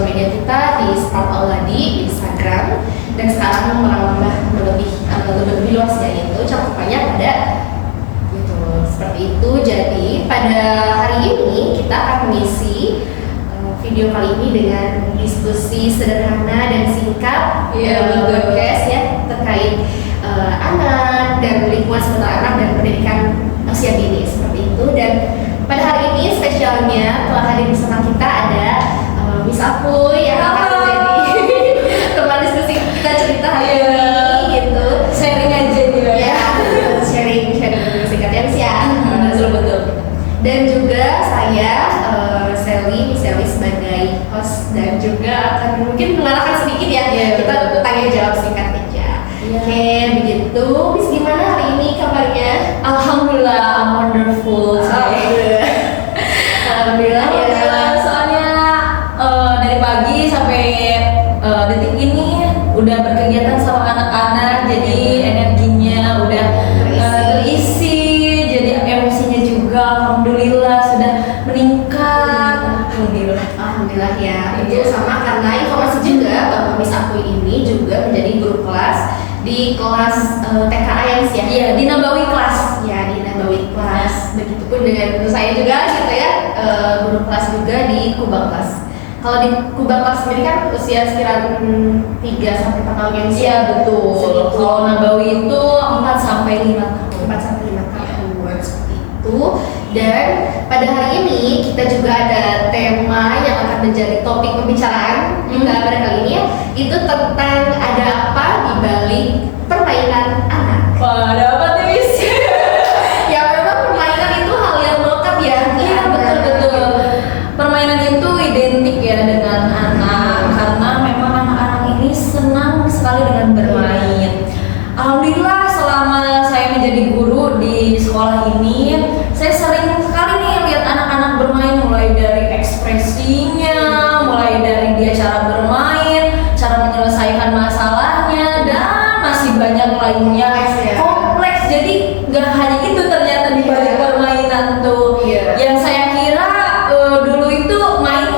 sosial media kita di Smart Auladi di Instagram, dan sekarang merambah lebih luas ya, yaitu cakupannya pada YouTube seperti itu. Jadi pada hari ini kita akan mengisi video kali ini dengan diskusi sederhana dan singkat di podcast ya terkait anak dan lingkungan seputar anak dan pendidikan usia dini seperti itu. Dan pada hari ini spesialnya telah hadir bersama kita ada Miss Apuy yang akan menjadi teman diskusi kita cerita hari ini gitu. Sharing aja juga ya. sharing singkatnya Miss ya. Betul. Dan juga saya Miss Sally sebagai host dan juga akan mungkin mengarahkan sedikit ya. Kita tanya jawab singkat aja. Oke, begitu. Miss gimana hari ini kabarnya? Alhamdulillah, I'm wonderful. Alhamdulillah ya. Soalnya dari pagi sampai detik ini udah berkegiatan sama anak-anak, jadi energinya udah terisi, jadi emosinya juga alhamdulillah sudah meningkat. Alhamdulillah ya. Itu sama karena informasi juga bahwa Miss Apuy ini juga menjadi guru kelas di kelas TKA yang sih ya. Iya, di Nabawi kelas. Ya, di Nabawi kelas. Begitupun dengan saya juga gitu ya, guru kelas juga di Kubang kelas. Kalau di Kubang kelas sendiri kan usia sekira 3 sampai 4 tahun yang sih. Iya, betul. Kalau Nabawi itu 4 sampai 5 tahun. 4 sampai 5 tahun seperti itu. Dan pada hari ini kita juga ada tema yang akan menjadi topik pembicaraan kita pada kali ini ya, itu tentang ada apa di balik permainan anak. Wah, ada apa nih, Miss? Ya memang permainan itu hal yang melekat ya. Iya, betul. Permainan itu identik ya dengan anak, karena memang anak-anak ini senang sekali dengan bermain. Alhamdulillah selama saya menjadi guru di sekolah ini, saya sering sekali nih lihat anak-anak bermain, mulai dari ekspresinya, mulai dari dia cara bermain, cara menyelesaikan masalahnya, dan masih banyak lainnya. Kompleks, jadi gak hanya itu ternyata di balik permainan tuh. Yang saya kira dulu itu main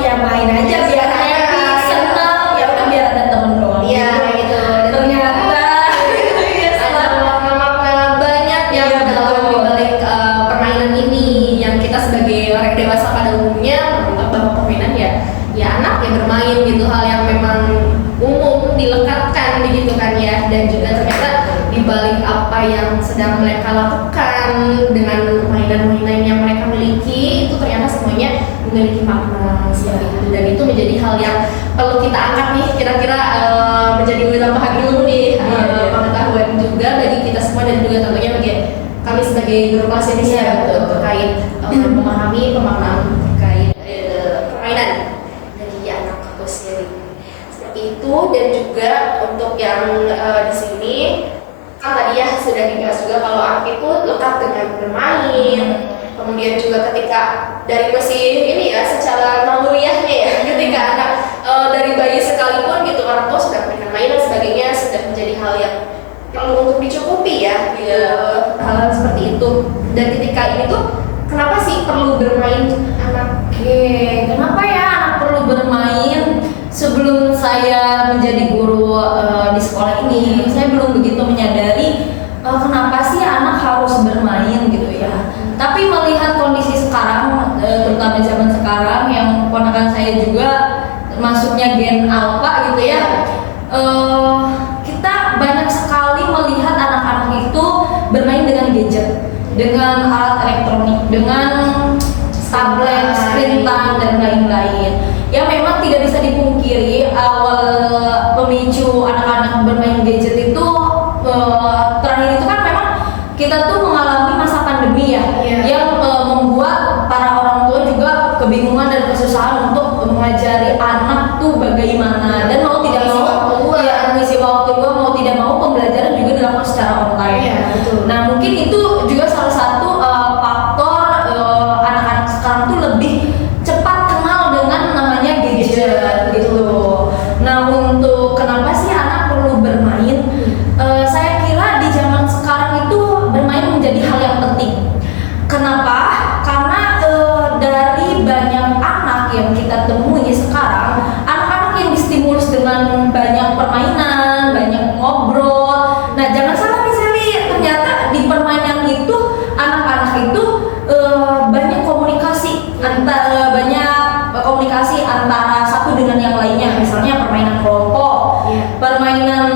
aja biar happy, senang, ya udah biar ada temen doang. Iya gitu. Ternyata ada makna-makna banyak yang dalam balik permainan ini, yang kita sebagai orang dewasa pada umumnya menganggap bahwa permainan ya anak yang bermain gitu, hal yang memang umum dilekatkan begitu kan ya. Dan juga ternyata di balik apa yang sedang mereka lakukan dengan mainan-mainan yang mereka miliki itu ternyata semuanya memiliki makna seperti itu, dan itu menjadi hal yang perlu kita angkat nih, kira-kira menjadi tambahan ilmu nih, pengetahuan juga bagi kita semua, dan juga tentunya bagi kami sebagai guru kelas ini terkait memahami pemaknaan terkait permainan dari anak usia dini seperti itu. Dan juga untuk yang di sini kan tadi ya sudah dibahas juga kalau anak itu lekat dengan bermain, kemudian juga ketika dari masih ini ya secara naluriahnya ya, ketika anak dari bayi sekalipun gitu orang tua sudah memberikan mainan sebagainya, sudah menjadi hal yang perlu untuk dicukupi ya, hal seperti itu. Dan ketika ini tuh kenapa sih perlu bermain anak? Kenapa ya anak perlu bermain? Sebelum saya menjadi guru di sekolah ini, saya belum begitu menyadari kenapa sih anak harus bermain gitu ya. Tapi melihat kondisi sekarang, terutama zaman sekarang yang ponakan saya juga masuknya gen alpha gitu ya, kita banyak sekali melihat anak-anak itu bermain dengan gadget, dengan alat elektronik, dengan tablet, screen time dan lain-lain. Yang memang tidak bisa dipungkiri, awal pemicu anak-anak bermain gadget itu terakhir itu kan memang kita tuh mengalami masa pandemi ya, yang membuat para orang tua juga kebingungan dan kesusahan untuk mengajari anak tuh bagaimana, dan mau tidak mau mengisi waktu luang, mau tidak mau pembelajaran juga dilakukan secara online. Nah mungkin itu juga salah satu faktor dengan yang lainnya, misalnya permainan kelompok, permainan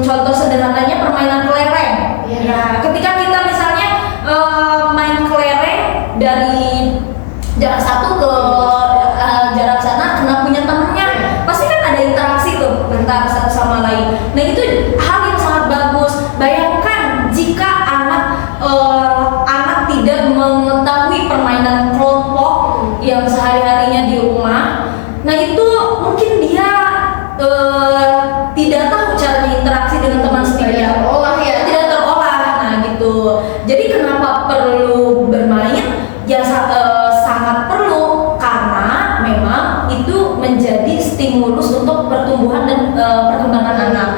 contoh sederhananya permainan kelereng. Ya, ketika kita misalnya main kelereng dari jarak satu ke jarak sana, kena punya temennya, pasti kan ada interaksi tuh antara satu sama lain. Nah itu hal yang sangat bagus. Bayangkan jika anak tidak mengetahui permainan kelompok yang sehari-harinya di rumah, nah itu mungkin dia tidak tahu caranya interaksi dengan teman setimnya. Tidak terolah. Nah gitu. Jadi kenapa perlu bermain? Ya sangat perlu, karena memang itu menjadi stimulus untuk pertumbuhan dan perkembangan anak.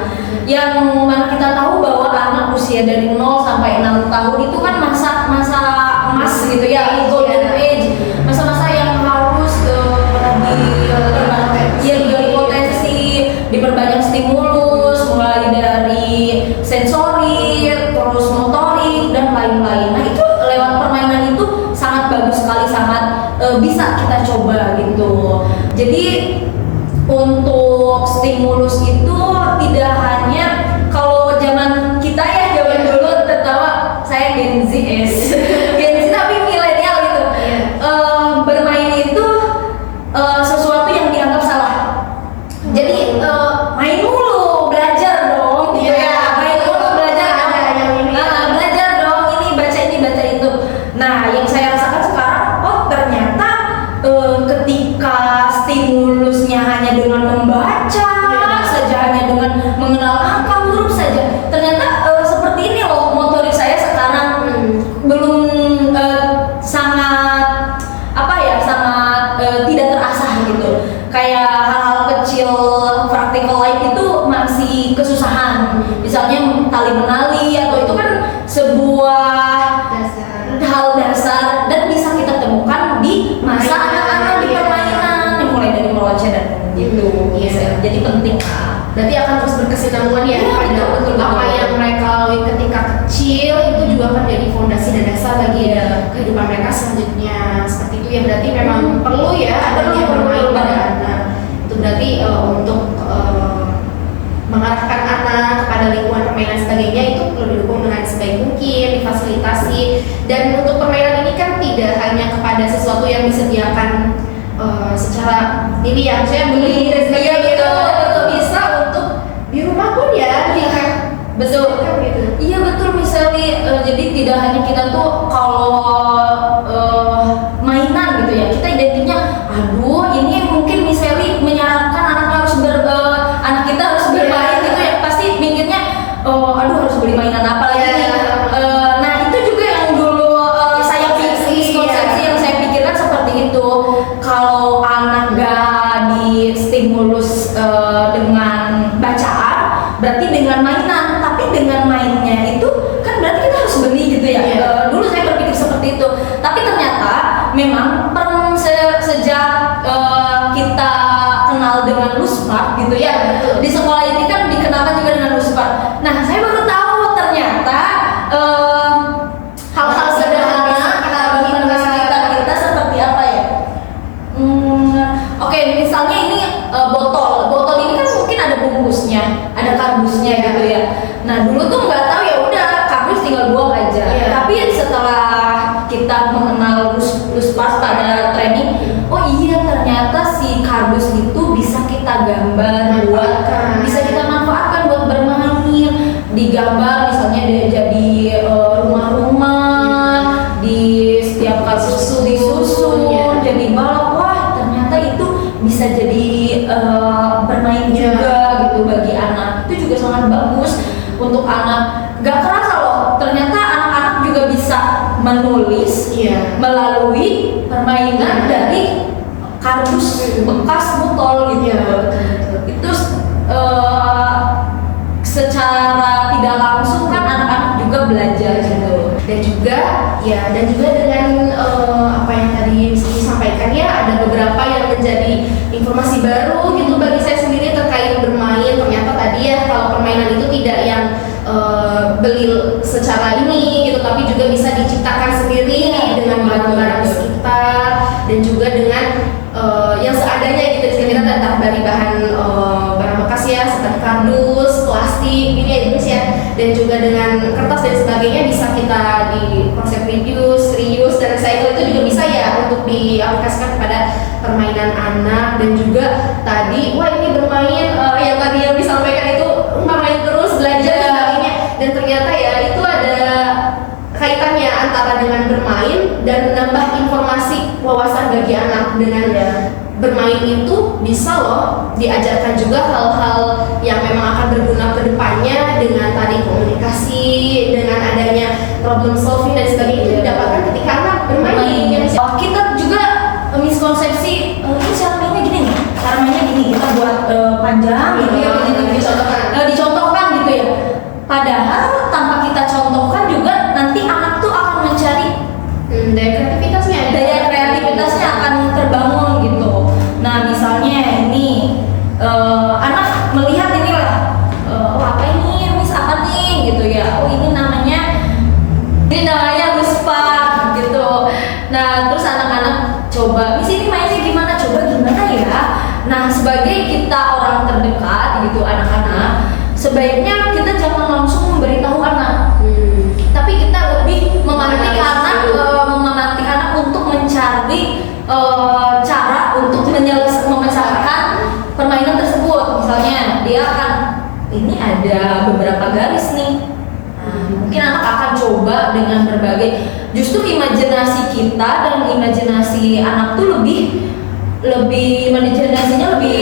Yang mana kita tahu bahwa anak usia dari 0 sampai 6 tahun itu kan masa emas gitu ya, golden age, masa-masa yang harus digali potensi, diperbanyak stimulus, mulai dari sensori, terus motorik dan lain-lain. Nah itu lewat permainan itu sangat bagus sekali, sangat bisa kita coba gitu. Jadi untuk stimulus itu tidak hanya kalau zaman kita ya, zaman dulu tertawa saya Gen Z tapi milenial gitu. Bermain itu sesuatu yang dianggap salah. Jadi main mulu, belajar dong gitu ya. Main mulu, belajar belajar dong, ini baca itu. Nah, yang saya rasakan sekarang, oh ternyata ketika stimulusnya hanya dengan membaca saja, hanya dengan mengenal angka huruf saja, ternyata seperti ini loh motorik saya sekarang belum sangat tidak terasah gitu. Kayak hal-hal kecil praktikal lain itu masih kesusahan. Misalnya tali menali atau itu kan sebuah hal dasar dan bisa kita temukan di masa anak-anak di permainan, mulai dari meloncat dan gitu. Jadi penting lah. Berarti akan terus berkesinambungan ya, betul. Apa yang mereka lalui ketika kecil itu juga akan jadi fondasi dan dasar bagi kehidupan mereka selanjutnya. Seperti itu ya, berarti memang perlu ya adanya bermain pada anak. Itu berarti untuk mengarahkan anak kepada lingkungan permainan sebagainya itu perlu didukung dengan sebaik mungkin, difasilitasi. Dan untuk permainan ini kan tidak hanya kepada sesuatu yang disediakan secara ini ya, saya beli dan sebagainya gitu. Bisa untuk di rumah pun ya, betul. Gitu. Iya betul, misalnya jadi tidak hanya kita tuh kalau mainan gitu ya, kita identiknya aduh ini mungkin misalnya menyarankan anak kita harus bermain gitu ya, pasti mikirnya aduh harus beli mainan apa lagi nih. Nah itu juga yang dulu saya miskonsepsi yang saya pikirkan seperti itu. Kalau anak gak di stimulus dengan bacaan, berarti dengan mainan, tapi dengan mainnya itu kan berarti kita harus beli gitu ya. Dulu saya berpikir seperti itu, tapi ternyata memang sejak kita kenal dengan Luspa gitu ya, di sekolah ini kan dikenalkan juga dengan Luspa. Nah saya baru tahu ternyata hal-hal sederhana bagi sekitar kita seperti apa ya. Oke, misalnya ini botol ini kan mungkin ada bungkusnya, ada kardusnya gitu ya. Nah dulu tuh nggak tahu, ya udah kardus tinggal buang aja. Tapi setelah kita mengenal Luspa pada training, oh iya ternyata si kardus itu bisa kita gambar bisa kita manfaatkan buat bermain. Digambar misalnya jadi rumah-rumah, di setiap kardus disusun jadi balok. Wah ternyata itu bisa jadi bermain juga gitu bagi anak. Itu juga sangat bagus untuk anak. Gak kerasa loh, ternyata anak-anak juga bisa menulis melalui permainan dari kardus bekas botol gitu. Itu secara tidak langsung kan anak-anak juga belajar gitu. Dan juga dengan apa yang tadi disampaikan ya, ada beberapa yang menjadi informasi baru gitu bagi saya sendiri terkait bermain. Ternyata tadi ya kalau permainan itu tidak yang beli secara ini gitu, tapi juga bisa diciptakan sendiri dengan barang-barang sekitar dan juga dengan yang seadanya gitu. Kita entah dari dengan bahan barang bekas ya, seperti kardus, plastik, ini ya jenis ya, dan juga dengan kertas dan sebagainya bisa kita di konsep reuse, dan recycle itu juga bisa ya untuk diaplikasikan kepada permainan anak. Dan juga tadi, wah ini bermain yang tadi yang disampaikan itu bermain terus belajar dan sebagainya, dan ternyata ya itu ada kaitannya antara dengan bermain dan menambah informasi wawasan bagi anak. Dengan bermain itu bisa loh diajarkan juga hal-hal yang memang akan berguna ke depannya, dengan tadi komunikasi, dengan adanya problem solving dan sebagainya itu didapatkan ketika anak bermain. Kita juga miskonsepsi ini cara mainnya gini nih, cara mainnya gini, kita buat panjang gitu ya, dicontohkan gitu ya. Padahal tanpa kita contohkan juga nanti anak tuh akan mencari daya kreativitasnya akan terbangun gitu. Nah misalnya ini anak melihat inilah, oh apa ini Miss, apa nih gitu ya, oh ini namanya Ruspa gitu. Nah terus anak-anak coba, Miss ini mainnya gimana, coba gimana ya. Nah sebagai kita orang terdekat gitu anak-anak, sebaiknya kita jangan langsung memberitahu anak, tapi kita lebih memantik anak untuk mencari cara untuk memecahkan permainan tersebut. Misalnya dia akan, ini ada beberapa garis nih, mungkin anak akan coba dengan berbagai, justru imajinasi kita dan imajinasi anak tuh imajinasinya lebih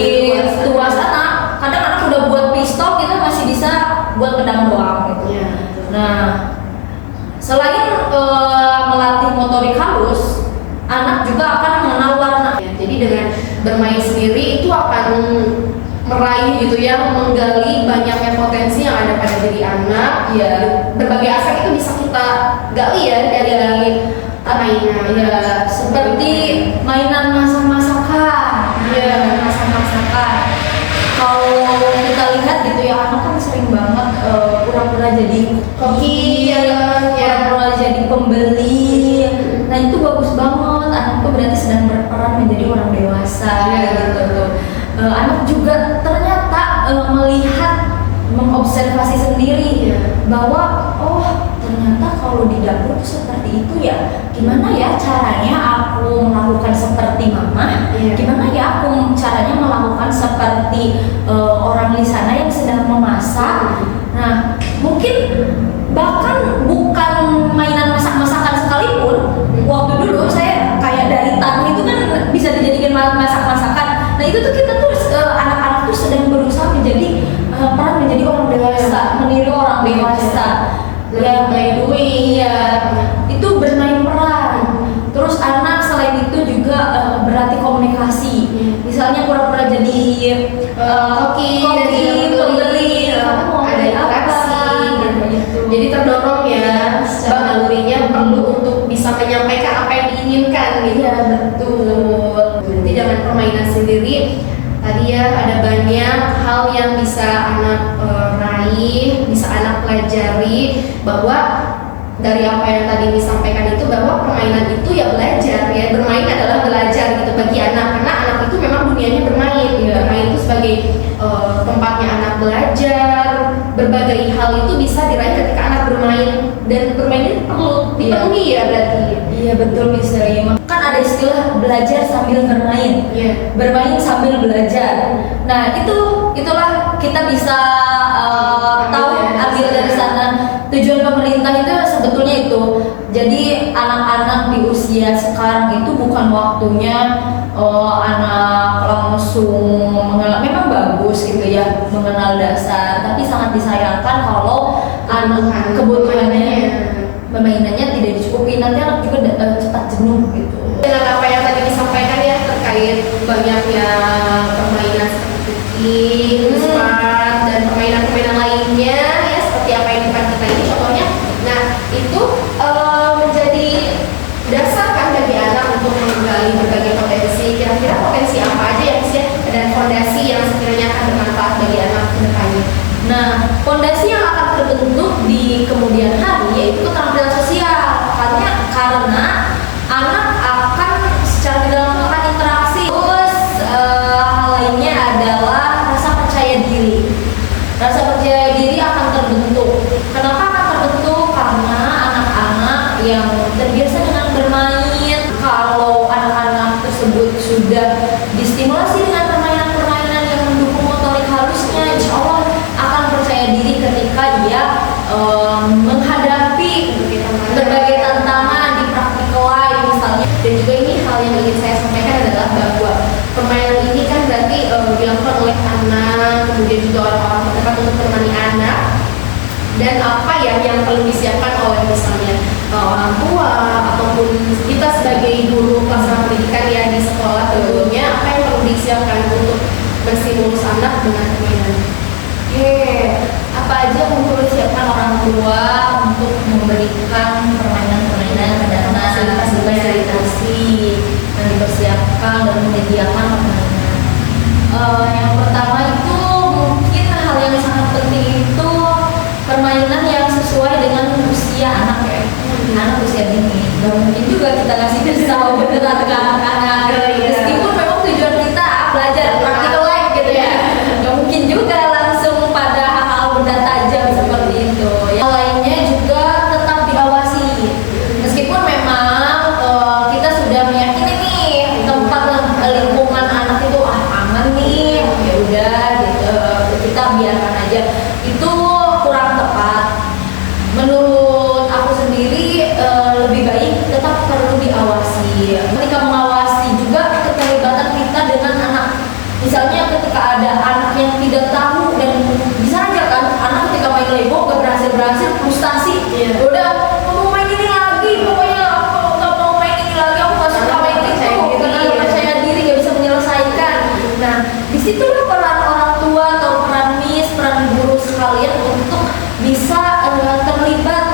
luas. Anak kadang anak udah buat pistol, kita masih bisa buat pedang doang gitu. Nah selain melatih motorik halus, anak juga akan mengenal warna. Jadi dengan bermain sendiri itu akan meraih gitu ya, menggali banyaknya potensi yang ada pada diri anak. Ya, berbagai aspek itu bisa kita gali ya dari mainan. Ya, seperti mainan masak-masakan. Ya, masak-masakan. Kalau kita lihat gitu ya, anak kan sering banget pura-pura jadi koki, pura-pura jadi pembeli. Nah itu bagus banget. Anak tuh berarti sedang berperan menjadi orang dewasa gitu tuh. Anak juga ternyata melihat, mengobservasi sendiri bahwa oh ternyata kalau di dapur tuh seperti itu ya. Gimana ya caranya aku melakukan seperti mama? Gimana ya aku caranya melakukan seperti orang di sana yang sedang memasak? Nah mungkin bahkan bukan mainan masak-masakan sekalipun. Waktu dulu saya kayak dari tang itu kan bisa dijadikan masak-masakan. Nah itu tuh kita tuh anak-anak tuh sedang berusaha menjadi peran menjadi orang dewasa, meniru orang dewasa. Yang by doing itu bermain peran. Terus anak selain itu juga berlatih komunikasi. Misalnya pura-pura jadi koki, pembeli, ada interaksi gitu. Jadi terdorong ya, nalurinya perlu untuk bisa menyampaikan apa yang diinginkan gitu. Iya betul. Jadi dengan permainan sendiri tadi ya ada banyak hal yang bisa anak raih, bisa anak pelajari, bahwa dari apa yang tadi disampaikan itu bahwa permainan itu ya belajar ya, bermain adalah belajar gitu bagi anak, karena anak itu memang dunianya bermain. Bermain itu sebagai tempatnya anak belajar, berbagai hal itu bisa diraih ketika anak bermain, dan bermain itu perlu dipenuhi ya berarti. Iya betul Miss Rima. Kan ada istilah belajar sambil bermain, bermain sambil belajar. Nah itulah kita bisa tahu ambil dari sana. Tujuan pemerintah itu sebetulnya itu. Jadi anak-anak di usia sekarang itu bukan waktunya anak langsung mengenal, memang bagus gitu ya mengenal dasar, tapi sangat disayangkan kalau anak kebutuhannya permainannya tidak dicukupi, nanti anak juga cepat jenuh gitu. Dengan apa yang tadi disampaikan ya terkait banyaknya permainan seperti cooking, spat, dan permainan-permainan lainnya ya seperti apa yang kita ini contohnya. Nah itu menjadi dasar kan bagi anak untuk menggali berbagai potensi. Kira-kira potensi apa aja yang bisa dan fondasi yang sekiranya akan bermanfaat bagi anak ke depannya. Nah fondasi yang akan terbentuk di kemudian hari yaitu keterampilan sosial, karena anak akan secara tidak langsung akan interaksi. Terus hal lainnya adalah menstimulus anak dengan permainan. Oke, apa aja yang perlu disiapkan orang tua untuk memberikan permainan-permainan pada anak? Fasilitasi yang dipersiapkan dan menyediakan permainan. Yang pertama itu mungkin hal yang sangat penting itu permainan yang sesuai dengan usia anak ya. Anak usia dini. Gak mungkin juga kita kasih pisau beneran ke anak-anak. Meskipun memang tujuan kita belajar practical life gitu ya. Gak mungkin juga langsung pada hal-hal benda tajam seperti itu. Yang lainnya juga tetap diawasi. Meskipun memang kita sudah meyakini nih tempat lingkungan anak itu aman nih, ya udah gitu. Kita biarkan aja. Itu kurang tepat. Menurut aku sendiri lebih baik tetap perlu diawasi. Ketika mengawasi juga keterlibatan kita dengan anak. Misalnya ketika ada anak yang tidak tahu dan bisa aja kan anak ketika main Lego gak berhasil frustasi. Udah mau main ini lagi, pokoknya aku gak mau main ini lagi, aku gak suka main itu karena gak percaya diri gak bisa menyelesaikan. Nah disitulah peran orang tua atau peran miss, peran guru sekalian untuk bisa terlibat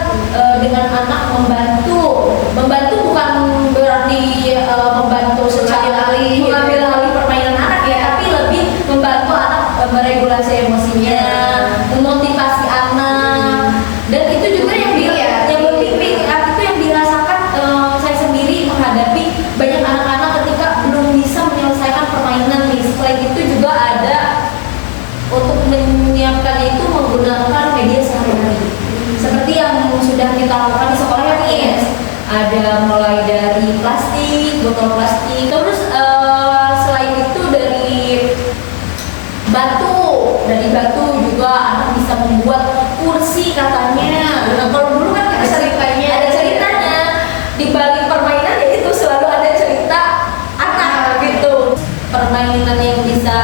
dengan anak, membantu bukan berarti membantu secara mengambil alih permainan anak ya, tapi lebih membantu anak meregulasi emosinya, memotivasi anak, dan itu juga yang membimbing. Itu yang dirasakan saya sendiri menghadapi banyak anak-anak ketika belum bisa menyelesaikan permainan nih. Selain itu juga ada untuk menyiapkan itu menggunakan media sehari-hari seperti yang sudah kita lakukan di sekolah ya nih. Ada mulai dari plastik, botol plastik, terus selain itu dari batu juga anak bisa membuat kursi katanya. Nah kalau dulu kan ada ceritanya di balik permainan ya itu selalu ada cerita anak gitu. Permainan yang bisa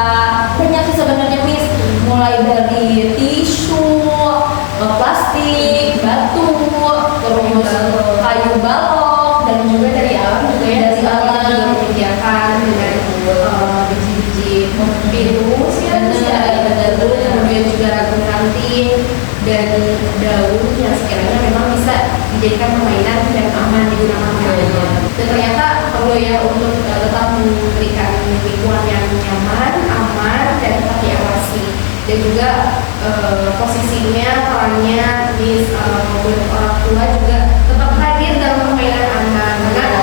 banyak sih sebenarnya Miss, mulai dari tisu, plastik, batu, terus kayu balok, dan juga dari alam juga ya, dari alam juga menyediakan dengan biji-biji pinus ya, kemudian juga ragam kantin dan daun yang sekiranya memang bisa dijadikan permainan dan aman digunakan oleh. Dan ternyata perlu ya untuk tetap memberikan lingkungan yang nyaman, aman, dan tetap diawasi. Dan juga posisinya, perannya maupun orang tua juga tetap hadir dalam permainan anak, karena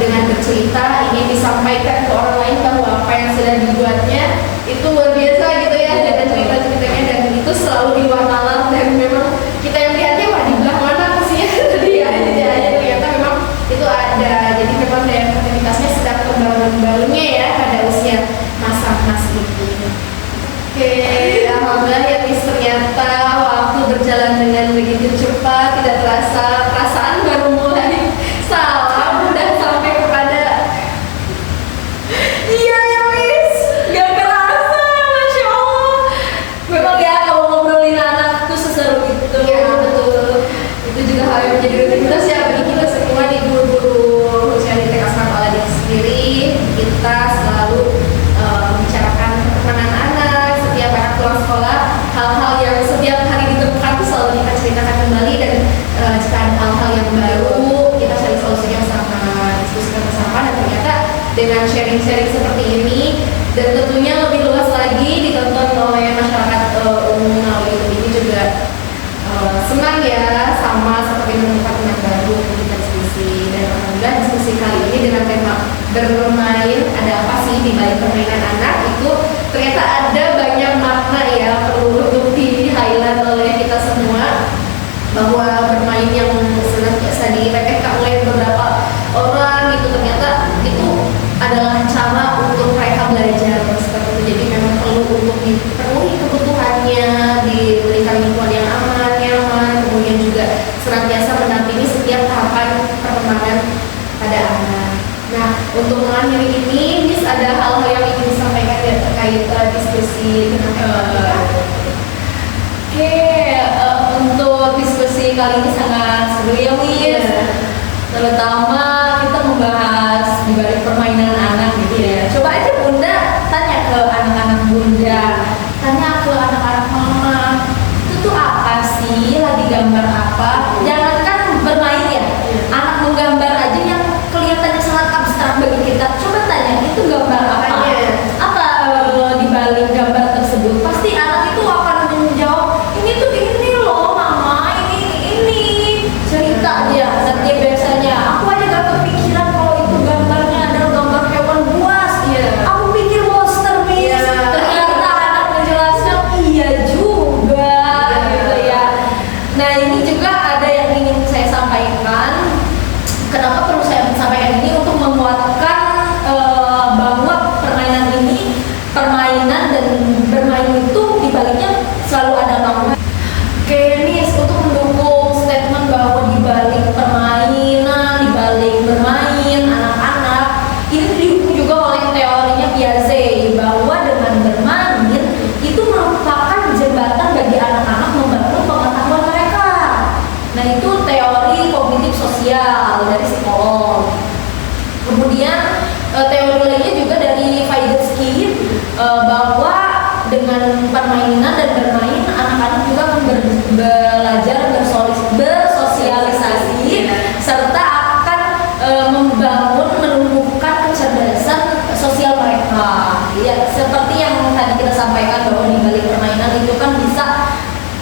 dengan bercerita ini disampaikan ke orang lain bahwa apa yang sudah dibuatnya itu luar biasa gitu ya, dengan cerita-ceritanya, dan itu selalu di luar nalar, dan memang kita yang lihatnya wah di belah mana pastinya tadi ya, ternyata memang itu ada. Jadi memang daya kreativitasnya sedang kembang-kembangnya ya pada usia masa-masa ini. Oke, alhamdulillah ya Miss, ternyata waktu berjalan dengan begitu cepat, tidak terasa, perasaan baru mulai salam dan sampai kepada iya ya Miss, gak kerasa, Masya Allah. Memang ya kalau ngobrolin anak tuh seseru itu. Ya betul, itu juga hal yang menjadi rutinitas ya bagi kita semua di guru-guru khususnya di TK Asrama Al-Hadi sendiri. Kita selalu membicarakan perkembangan anak, setiap anak pulang sekolah, hal-hal yang setiap hari ditemukan itu selalu kita ceritakan kembali, dan jika ada hal-hal yang baru kita cari solusinya bersama, diskusikan bersama, dan ternyata dengan sharing-sharing seperti ini dan tentunya lebih luas lagi ditonton oleh masyarakat umum melalui YouTube ini juga senang ya, sama seperti menemukan teman baru untuk kita diskusi. Dan alhamdulillah diskusi kali ini dengan tema bermain ada apa sih di balik permainan anak itu ternyata ada banyak makna ya, perlu untuk di highlight oleh kita semua, bahwa bermain yang senantiasa diremehkan oleh beberapa orang itu ternyata itu adalah cara untuk mereka belajar seperti itu. Jadi memang perlu untuk dipenuhi kebutuhannya, diberikan lingkungan yang aman, nyaman, kemudian juga senantiasa mendampingi setiap tahapan perkembangan pada anak. Nah, untuk mengakhiri ini, Miss ada hal-hal yang ingin disampaikan ya terkait diskusi dengan tema. Oke, untuk diskusi kali ini sangat seru ya Miss. Terutama kita membahas di balik permainan anak gitu ya. Coba aja Bunda tanya ke anak-anak Bunda dan bermain itu dibaliknya selalu ada makna. Oke nih, untuk mendukung statement bahwa dibalik permainan, dibalik bermain anak-anak, ini didukung juga oleh teorinya Piaget bahwa dengan bermain itu merupakan jembatan bagi anak-anak membangun pengetahuan mereka. Nah itu teori kognitif sosial dari psikolog. Kemudian teori lainnya juga dari Vygotsky bahwa dengan permainan dan bermain anak-anak juga akan belajar bersosialisasi serta akan membangun menumbuhkan kecerdasan sosial mereka. Ya, seperti yang tadi kita sampaikan bahwa di balik permainan itu kan bisa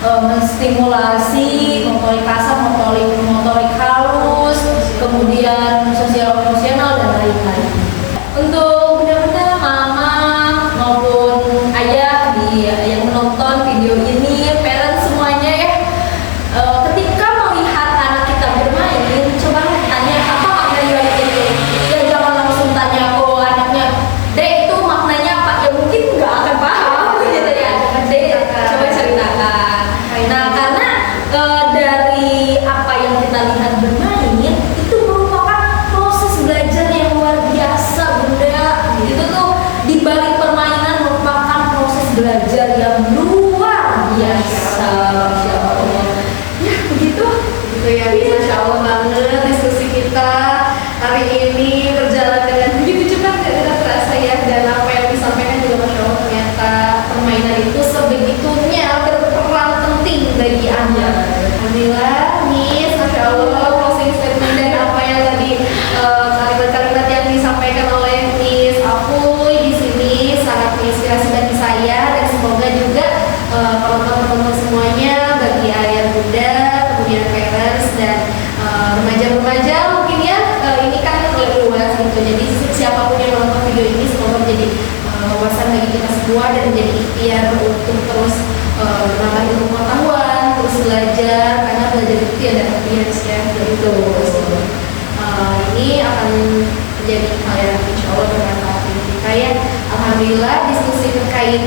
menstimulasi motorik kasar, motorik halus, kemudian sosial emosional dan lain-lain. Untuk benda-benda mama maupun ayah yang menonton video ini, parents semuanya ya, ketika melihat anak kita bermain, coba tanya apa makna di balik ini. Ya jangan langsung tanya ke anaknya, "Dek, itu maknanya apa?" Ya mungkin nggak akan paham gitu ya. Dek, coba ceritakan. Nah karena dari apa yang kita lihat bermain itu merupakan proses belajar yang luar biasa, Bunda. Itu tuh di balik permainan merupakan proses belajar yang luar biasa. Masya Allah. Ya begitu. Gitu ya, Masya Allah banget diskusi kita hari ini berjalan dengan begitu cepat, tidak terasa ya. Dan apa yang disampaikan juga Masya Allah, ternyata permainan itu sebegitunya berperan penting bagi anak. Alhamdulillah, Miss, Masya Allah, closing statement dan apa yang tadi kalimat-kalimat yang disampaikan oleh Miss Apuy di sini sangat menginspirasi bagi saya, dan semoga juga penonton-penonton semuanya, bagi ayah bunda, kemudian parents dan remaja-remaja mungkin ya, ini kan luas gitu. Jadi siapapun yang menonton video ini semoga menjadi wawasan bagi kita semua dan menjadi ikhtiar untuk terus menambah ilmu pengetahuan, terus belajar, karena belajar itu tiada habis ya gitu. Ini akan menjadi hal yang insya Allah bermanfaat bagi kita ya. Alhamdulillah diskusi terkait